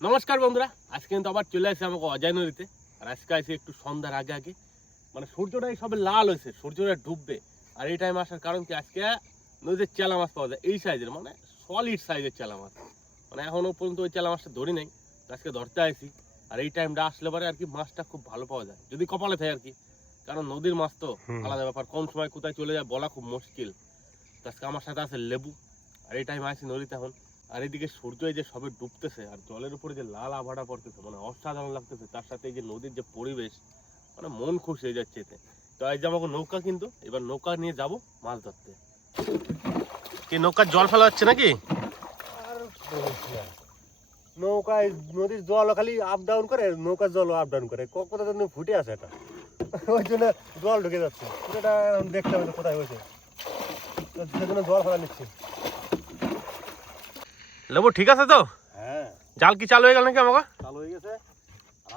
নমস্কার বন্ধুরা আজকে কিন্তু আবার চলে আসছে আমাকে অজয় নদীতে। আর আজকে আসে একটু সন্ধ্যার আগে আগে। মানে সূর্যটাই সবে লাল হয়েছে সূর্যটা ডুববে। আর এই টাইম আসার কারণ কি আজকে নদীতে চেলা মাছ পাওয়া যায় এই সাইজের মানে সলিড সাইজের চেলা মাছ। মানে এখনও পর্যন্ত ওই চেলা মাছটা ধরি নাই আজকে ধরতে আসি। আর এই টাইমটা আসলে পরে আর কি মাছটা খুব ভালো পাওয়া যায়। যদি কপালে থাকে আর কি কারণ নদীর মাছ তো আলাদা ব্যাপার। কোন সময় কোথায় চলে যায় বলা খুব মুশকিল। আজকে আমার সাথে আছে লেবু। আর এই টাইম আসি নদীতে এখন। আর এদিকে সূর্য এই যে সবে ডুবতেছে আর জলের উপরে যে লাল আভাটা পড়তেছে মানে অসাধারণ লাগতেছে। তার সাথে এই যে নদীর যে পরিবেশ মানে মন খুশি হয়ে যাচ্ছে এতে। তো এই যে আমাকে নৌকা কিন্তু, এবার নৌকা নিয়ে যাব মাছ ধরতে। কি, নৌকার জল ফেলা হচ্ছে নাকি? নৌকায় নদীর জল খালি আপ ডাউন করে, নৌকার জল আপ ডাউন করে। কোথা থেকে ফুটে আছে এটা। ওই জন্য জল ঢুকে যাচ্ছে। এটা দেখতে হবে তো কোথায় হয়েছে। তো জল ফেলা নিচ্ছি। লেবু ঠিক আছে তো? হ্যাঁ। জাল কি চালু হয়ে গেল নাকি আমাকে চালু হয়ে গেছে।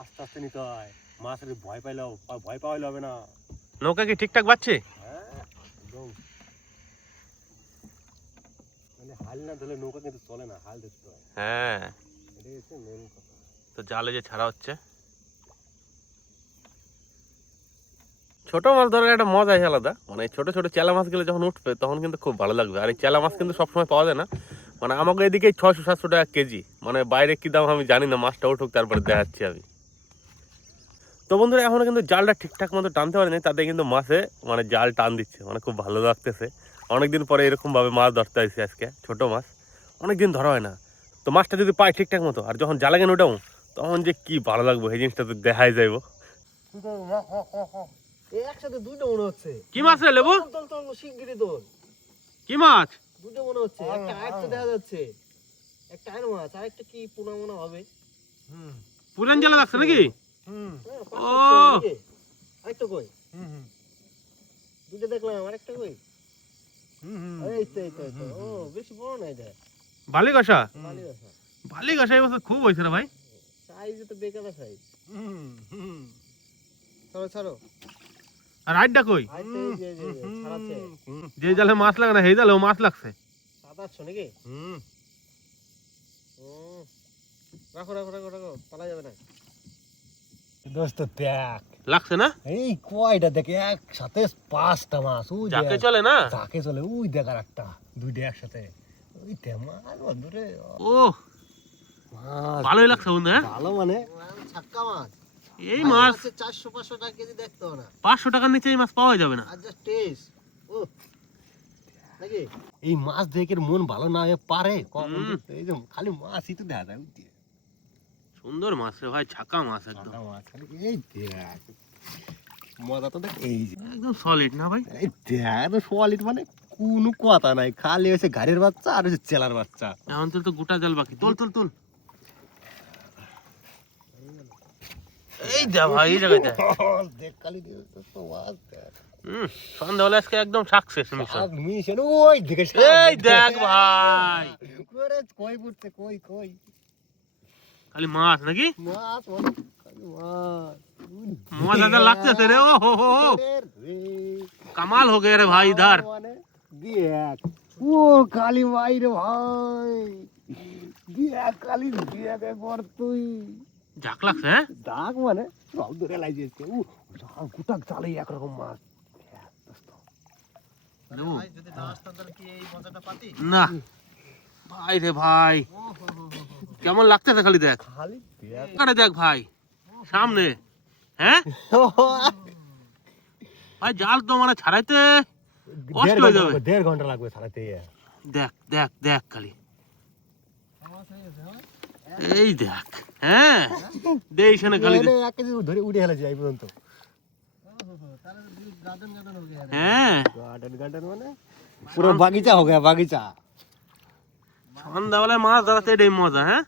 আস্তে আস্তে নিতে হয়। মাছের ভয় পাইলে ভয় পাওয়াইলে হবে না। নৌকা কি ঠিকঠাক পাচ্ছে হ্যাঁ হাল না ধরলে নৌকা কিন্তু চলে না হাল দেখতে হয়। তো জালে যে ছাড়া হচ্ছে। ছোট মাছ ধরার একটা মজাই আলাদা। মানে ছোট ছোট চেলা মাছগুলো যখন উঠবে তখন কিন্তু খুব ভালো লাগবে। আর এই চেলা মাছ কিন্তু সবসময় পাওয়া যায় না। মানে আমাকে এদিকে ছশো সাতশো টাকা কেজি। মানে বাইরে কি দাম আমি জানি না মাছটা উঠুক তারপরে দেখাচ্ছি আমি। তো বন্ধুরা এখনও কিন্তু জালটা ঠিকঠাক মতো টানতে পারেনি তাতে কিন্তু মাছে মানে জাল টান দিচ্ছে মানে খুব ভালো লাগতেছে। অনেকদিন পরে এরকমভাবে মাছ ধরতে আসছি আজকে ছোটো মাছ। অনেকদিন ধরা হয় না। তো মাছটা যদি পাই ঠিকঠাক মতো আর যখন জালে কেন ওটাও তখন যে কি ভালো লাগবে এই জিনিসটা তো দেখাই যাইব। একসাথে দুইটা মনে হচ্ছে। কি মাছ রে লেবু? কি মাছ? দুটো মনে হচ্ছে একটা আরেক তো দেখা যাচ্ছে একটা আয়ের মাছ আরেকটা কি পোনা মনে হবে? হুম। পুরান জালে লাগছে নাকি? হুম। হ্যাঁ, ও। আরেকটা কই? হুম হুম। দুটো দেখলাম আরেকটা কই? হুম হুম। এই তো এই তো ও বেশি বড় না এটা। বালি কষা বালি কষা এই বছর খুব হয়েছে রে ভাই। সাইজ তো বেকার সাইজ। হুম হুম। ছাড়ো ছাড়ো আর কই? যে জালে মাছ লাগে না সেই জালেও মাছ লাগছে। সাত নাকি? হুম। রাখো রাখো রাখো রাখো পালা যাবে না। দোস্ত দেখ। লাগছে না? এই কয়টা দেখে একসাথে পাঁচটা মাছ ওই যাকে চলে না? যাকে চলে ওই দেখ আর একটা দুইটা একসাথে। ওই তেমাল বন্ধুরে ও মাছ। ভালোই লাগছে বন্ধু হ্যাঁ? ভালো মানে। ছাক্কা মাছ। এই মাছ চারশো পাঁচশো টাকা কেজি দেখতে না। পাঁচশো টাকার নিচে এই মাছ পাওয়া যাবে না। আর জাস্ট টেস্ট ও নাকি? এই মাছ দেখে মন ভালো না হয়ে পারে। কখন এই যে খালি মাছই তো দেখা যায় সুন্দর মাছ রে ভাই ছাকা মাছ একদম। এই দেখ। মজা তো দেখ এই যে। একদম সলিড না ভাই? এই দেখ সোয়ালিট মানে কোনো কথা নাই। খালি হয়েছে গাড়ির বাচ্চা আর হচ্ছে চেলার বাচ্চা। এখন তো গোটা জাল বাকি। তোল তোল তোল। এই ভাই দেখ কালি একদম সাকসেস দেখ ভাই। কই খালি মাছ নাকি? মাছ লাগতেছে রে ও হো কামাল হো গে রে ভাই ইধার মানে দেখ। ও কালি ভাই রে ভাই। দিয়া কালি দেখ তুই। ঝাক লাগছে হ্যাঁ? দাগ মানে? সব ধরে লাগিয়েছে ও জাল গুটাক জালে একরকম মাছ। দেখ ভাই না আসতাম তাহলে কি এই মজাটা পাতি? না। ভাই রে ভাই। কেমন লাগতেছে খালি দেখ? খালি দেখ। ভাই সামনে হ্যাঁ? ভাই জাল তো মানে ছাড়াইতে কষ্ট দেড় হয়ে ঘণ্টা যাবে। লাগবে, দেড় ঘণ্টা লাগবে ছাড়াতে দেখ দেখ দেখ খালি। এই দেখ। হ্যাঁ দে এইখানে খালি এক কেজি ধরে উড়ে হেলেছে এই পর্যন্ত হ্যাঁ গার্ডেন গার্ডেন মানে পুরো বাগিচা হয়ে গেছে বাগিচা সন্ধ্যাবেলায় মাছ ধরাতে এটাই মজা হ্যাঁ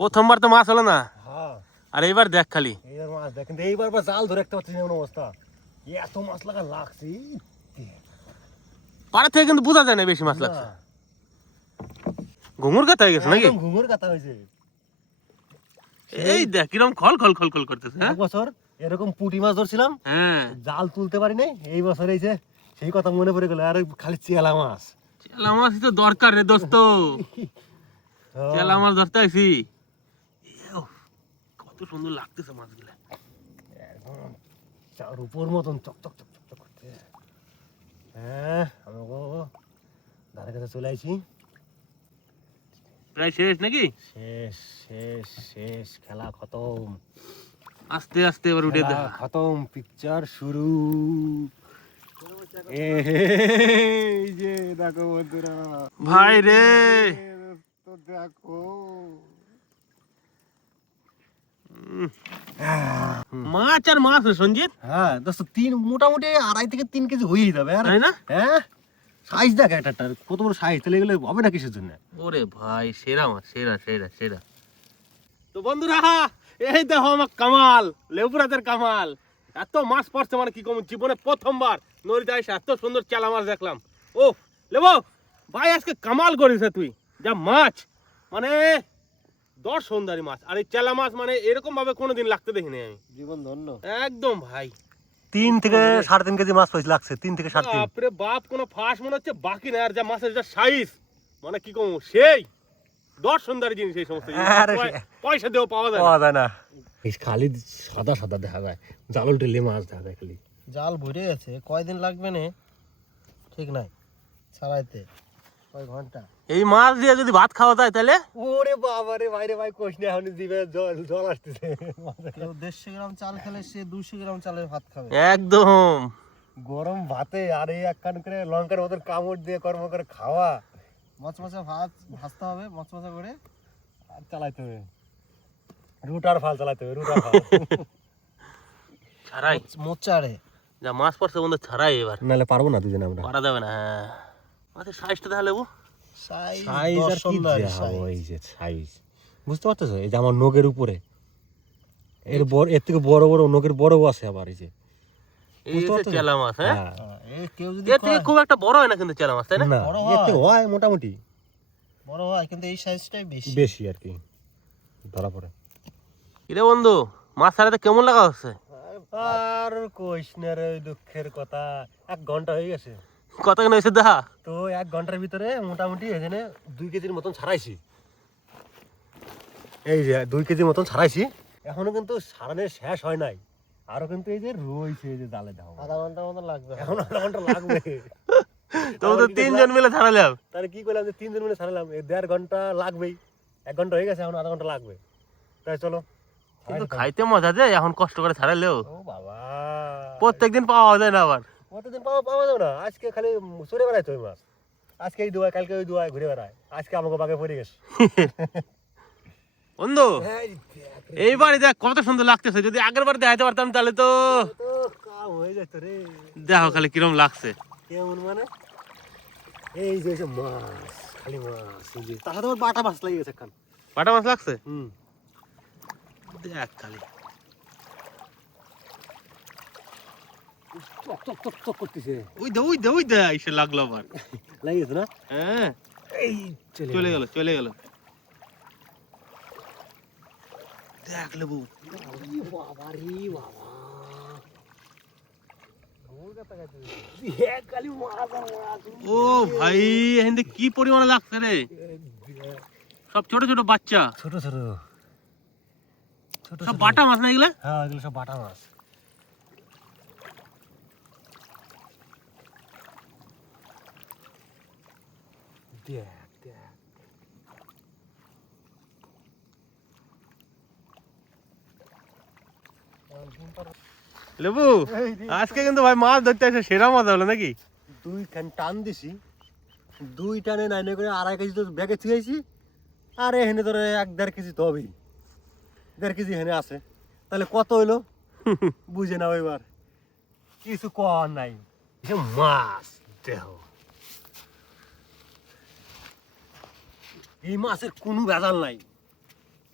প্রথমবার তো মাছ হলো না আর এইবার দেখ খালি এইবার মাছ দেখ কিন্তু এইবার বা জাল ধরে রাখতে পারছিস এমন অবস্থা এত মাছ লাগা লাগছে পাড়া থেকে কিন্তু বোঝা যায় না বেশি মাছ লাগছে ঘুঙুর কাটা হয়ে গেছে নাকি? ঘুঙুর কথা হয়েছে। এই দেখ কিরম খল খল খল খল করতেছে হ্যাঁ? এক বছর এরকম পুঁটি মাছ ধরছিলাম হ্যাঁ। জাল তুলতে পারি নাই এই বছর এই যে সেই কথা মনে পড়ে গেল আর খালি চেলা মাছ। চেলা মাছই তো দরকার রে দোস্ত। চেলা মাছ ধরতে আইছি। কত সুন্দর লাগতেছে মাছগুলো। চার উপর মতন চকচক চকচক চক করতে হ্যাঁ আমাকে ধারে কাছে চলে আসি প্রায় শেষ নাকি? শেষ শেষ শেষ। খেলা খতম। আস্তে আস্তে এবার উঠে দেখা খতম পিকচার শুরু। এই যে দেখো বন্ধুরা। ভাই রে। দেখো। মাছ আর মাছ রে সঞ্জিত। হ্যাঁ দোস্ত তিন মোটামুটি আড়াই থেকে তিন কেজি হয়েই যাবে আর না? হ্যাঁ? সাইজ দেখ একটা কত বড় সাইজ তাহলে এগুলো হবে না কিসের জন্য ওরে ভাই সেরা মাছ সেরা সেরা সেরা। তো বন্ধুরা এই দেখো আমার কামাল লেবুরাতের কামাল। এত মাছ পড়ছে মানে কি কম জীবনে প্রথমবার। নদীতে এসে এত সুন্দর চেলা মাছ দেখলাম। ও লেবু ভাই আজকে কামাল করিস তুই যা মাছ। মানে দশ সুন্দরী মাছ। আর এই চেলা মাছ মানে এরকম ভাবে কোনোদিন লাগতে দেখিনি আমি। জীবন ধন্য। একদম ভাই। তিন থেকে সাড়ে তিন কেজি মাছ পয়সা লাগছে। তিন থেকে সাড়ে তিন। বাপরে বাপ কোনো ফাঁস মনে হচ্ছে? বাকি না আর যা মাছের যা সাইজ মানে কি কম সেই। দশ সুন্দরী জিনিস এই সমস্ত পয়সা দেও পাওয়া যায় না। পাওয়া যায় না। খালি সাদা সাদা দেখা যায় জালল টেলে মাছ দেখা যায় খালি। জাল ভরে কয়দিন লাগবে না? ঠিক নাই ছাড়াইতে। কয় ঘণ্টা? এই মাছ দিয়ে যদি ভাত খাওয়া যায় তাহলে? ওরে বাবা রে ভাই রে ভাই কোশ না এখন দিবে জল জল আসতেছে। দেড়শো গ্রাম চাল খেলে সে দুশো গ্রাম চালের ভাত খাবে। একদম। গরম ভাতে আর এই একখান করে লঙ্কার মতন কামড় দিয়ে কর্ম করে খাওয়া। মচমচা ভাত ভাজতে হবে মচমচা করে আর চালাইতে হবে। রুট আর ফাল চালাইতে হবে রুট আর ফাল। ছাড়াই। মোচাড়ে যা মাছ পড়ছে বন্ধু ছাড়াই এবার। নাহলে পারব না দুজনে আমরা। পারা যাবে না হ্যাঁ। মাছের সাইজটা তাহলে লেবু? সাইজ সাইজ আর কি দেখাবো, এই যে সাইজ। বুঝতে পারতেছো? এই যে আমার নখের উপরে। এর বড় এর থেকে বড় বড় নখের বড়ও আছে আবার এই যে? চেলা মাছ হ্যাঁ? হ্যাঁ। হ্যাঁ, এর থেকে খুব একটা বড় হয় না কিন্তু চেলা মাছ তাই না? না বড় এর থেকে হয়। মোটামুটি। বড় হয় কিন্তু এই সাইজটাই বেশি। বেশি আর কি ধরা পড়ে। কিরে বন্ধু মাছ ছাড়াতে কেমন লাগা হচ্ছে? আর কইস না রে ওই দুঃখের কথা। এক ঘণ্টা হয়ে গেছে। কত কেন হয়েছে দেখা? তো এক ঘণ্টার ভিতরে মোটামুটি এখানে দুই কেজির মতন ছাড়াইছি। এই যে দুই কেজির মতন ছাড়াইছি। এখনও কিন্তু সারানের শেষ হয় নাই। আরও কিন্তু এই যে রয়েছে এই যে জালে দাও আধা ঘণ্টার মতো লাগবে। এখন আধা ঘণ্টা লাগবে। তো তো তিনজন মিলে ছাড়ালাম। তাহলে কি করলাম যে তিনজন মিলে ছাড়লাম। এই দেড় ঘণ্টা লাগবেই। এক ঘণ্টা হয়ে গেছে এখন আধা ঘণ্টা লাগবে। তাই চলো। কিন্তু খাইতে মজা যায় এখন কষ্ট করে ছাড়ালেও ও বাবা। প্রত্যেকদিন পাওয়া যায় না আবার। কতদিন পাওয়া পাওয়া যাবে না? আজকে খালি চড়ে বেড়াইতো ওই মাছ আজকে এই দুয়ায় কালকে ওই দুয়ায় ঘুরে বেড়ায়। আজকে আমাকে বাগে পড়ে গেছে। বন্ধু এইবার দেখ কত সুন্দর লাগতেছে। যদি আগের বার দেখাইতে পারতাম তাহলে তো হয়ে যেত রে। দেখো খালি কিরম লাগছে। কেমন মানে? এই যে মাছ খালি মাছ এই যে তার বাটা মাছ লাগিয়ে গেছে একখান। বাটা মাছ লাগছে? হুম। দেখ খালি। চক চক চক চক করতেছে। ওই দে ওই দে ওই দে এসে লাগল আবার। লাগিয়েছে না? হ্যাঁ। এই চলে চলে গেল। চলে গেল। দেখ লেবু। বাবা রে বাবা খালি মাছ আর মাছ ও ভাই এখান কি পরিমাণে লাগছে রে? সব ছোট ছোট বাচ্চা। ছোট ছোট। ছোট সব ছোট। বাটা মাছ না এগুলা? হ্যাঁ এগুলো সব বাটা মাছ। দেখ দেখ লেবু আজকে কিন্তু ভাই মাছ ধরতে এসে সেরা মজা হলো নাকি? দুই খান টান দিছি। দুই টানে নাইনে করে আড়াই কেজি তো ব্যাগে থুয়েছি আর এখানে ধরে এক দেড় কেজি তো হবেই। দেড় কেজি এখানে আছে। তাহলে কত হইল? বুঝে নাও এবার। কিছু কর নাই। মাছ দেহ। এই মাছের কোনো ভেজাল নাই।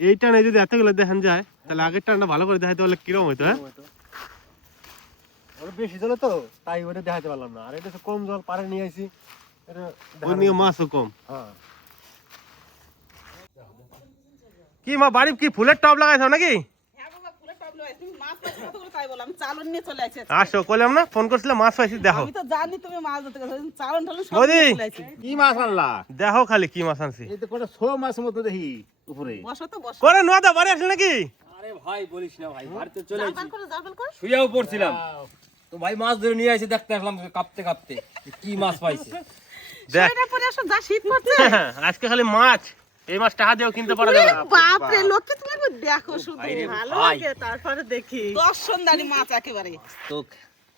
এই টানে যদি এতগুলো দেখেন যায় তাহলে আগের টানটা ভালো করে দেখাইতে পারলে কিরম হইতো হ্যাঁ? বেশি জলে তো তাই ওটা দেখাতে পারলাম না। আর এটা তো কম জল পারে নিয়ে আইছি। এটা মাছও কম। হ্যাঁ। কি মা বাড়ি কি ফুলের টব লাগাইছো নাকি? আসো কইলাম না ফোন করছিলে মাছ পাইছি দেখো। আমি তো জানি তুমি মাছ ধরতে গেছো চালন সব কি মাছ আনলা? দেখো খালি কি মাছ আনছি। এই তো কটা ছো মাছ মতো দেখি উপরে। বসো তো বসো। করে নোয়া দা বাড়ি আসলে নাকি? আরে ভাই বলিস না ভাই বাড়িতে চলে শুয়েও পড়ছিলাম। তো ভাই মাছ ধরে নিয়ে আসি দেখতে আসলাম কাঁপতে কাঁপতে কি মাছ পাইছে। দেখ পরে আসো যা শীত পড়ছে। আজকে খালি মাছ। এই মাছ টাকা দিয়েও কিনতে পারা যাবে না। বাপ রে লোককে তুমি একবার দেখো শুধু ভালো লাগে তারপরে দেখি। মাছ একেবারে। তো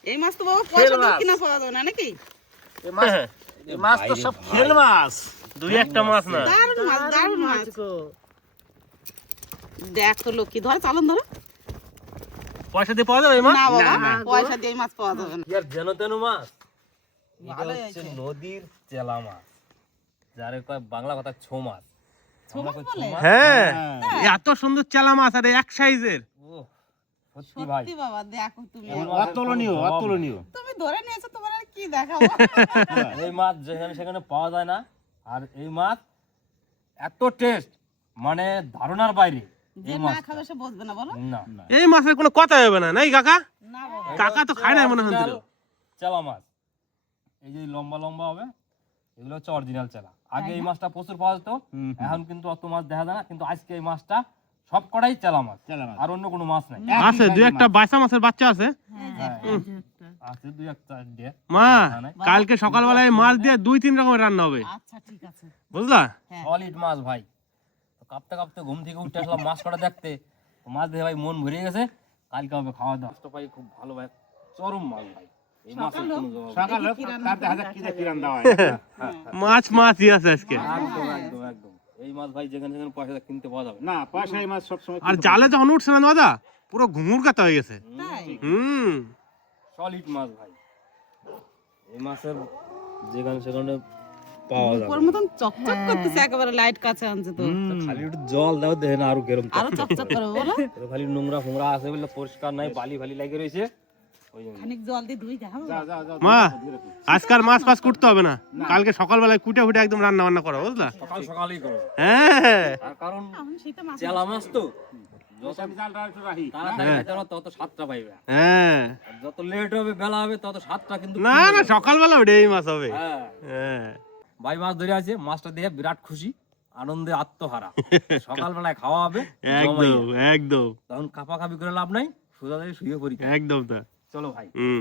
এই মাছ তো বাবা পয়সা দিয়ে কিনা পাওয়া না নাকি? এই মাছ এই মাছ তো সব খেল মাছ। দুই একটা মাছ না। দারুণ মাছ দারুণ মাছ দেখো লক্ষ্মী ধরো চালন ধরো? পয়সা দিয়ে পাওয়া যাবে এই মাছ? না বাবা পয়সা দিয়ে এই মাছ পাওয়া যাবে না। আর যেন তেন মাছ। এটা হচ্ছে নদীর চেলা মাছ। যারে কয় বাংলা কথা ছো মাছ। হ্যাঁ। এত সুন্দর চেলা মাছ আর এক সাইজের। সত্যি বাবা দেখো তুমি। অতুলনীয় অতুলনীয়। তুমি ধরে নিয়েছো তোমার আর কি দেখাবো? এই মাছ যেখানে সেখানে পাওয়া যায় না। আর এই মাছ এত টেস্ট মানে ধারণার বাইরে এই মাছ খাবে না বলো। না। এই মাছের কোনো কথা হবে না নাই কাকা? কাকা তো খায় না মনে হচ্ছিল চেলা মাছ। এই যে লম্বা লম্বা হবে এগুলো হচ্ছে অরিজিনাল চেলা। আগে এই মাছটা প্রচুর পাওয়া যেত এখন কিন্তু অত মাছ দেখা যায় না কিন্তু আজকে এই মাছটা সব কটাই চেলা মাছ। আর অন্য কোনো মাছ নাই। আছে দুই একটা বাইসা মাছের বাচ্চা আছে। আছে দুই একটা মা কালকে সকালবেলায় মাছ দিয়ে দুই তিন রকমের রান্না হবে। আচ্ছা ঠিক আছে। বুঝলা? সলিড মাছ ভাই। কাঁপতে কাঁপতে ঘুম থেকে উঠে আসলাম মাছ কটা দেখতে। মাছ দেখে ভাই মন ভরে গেছে। কালকে হবে খাওয়া দাওয়া তো ভাই খুব ভালো ভাই। চরম মাছ ভাই। দেওয়া হয়? মাছ মাছই আছে আজকে। এই মাছ ভাই যেখানে সেখানে পয়সা কিনতে পাওয়া যাবে। না। না পয়সা এই মাছ সবসময় আর জালে যখন উঠছে না দাদা পুরো ঘুঙুর কাতা হয়ে গেছে। হুম সলিড মাছ ভাই। এই মাছের যেখানে সেখানে পাওয়া যাবে। ওর মতন চকচক করতেছে একেবারে লাইট কাছে আনছে তো। তো খালি একটু জল দাও আরও কেরম আরও চকচক করে বলো। খালি নোংরা ফোংরা আছে বলে পরিষ্কার নাই বালি ফালি লাগে রয়েছে। মা আজকাল মাছ ফাছ কুটতে হবে না। কালকে সকালবেলায় কুটে ফুটে একদম রান্না বান্না করো বুঝলা? সকাল হ্যাঁ। কারণ মাছ চেলা তো। হ্যাঁ। আর যত লেট হবে বেলা হবে তত সাতটা কিন্তু না কমে না যাবে। সকালবেলা ওটা মাছ হবে। ভাই মাছ ধরে আছে মাছটা দেখে বিরাট খুশি আনন্দে আত্মহারা। সকালবেলায় খাওয়া হবে একদম একদম। তখন কাপা কাপি করে লাভ নাই সোজা দিয়ে শুয়ে পড়ি। একদম তা। চলো ভাই হুম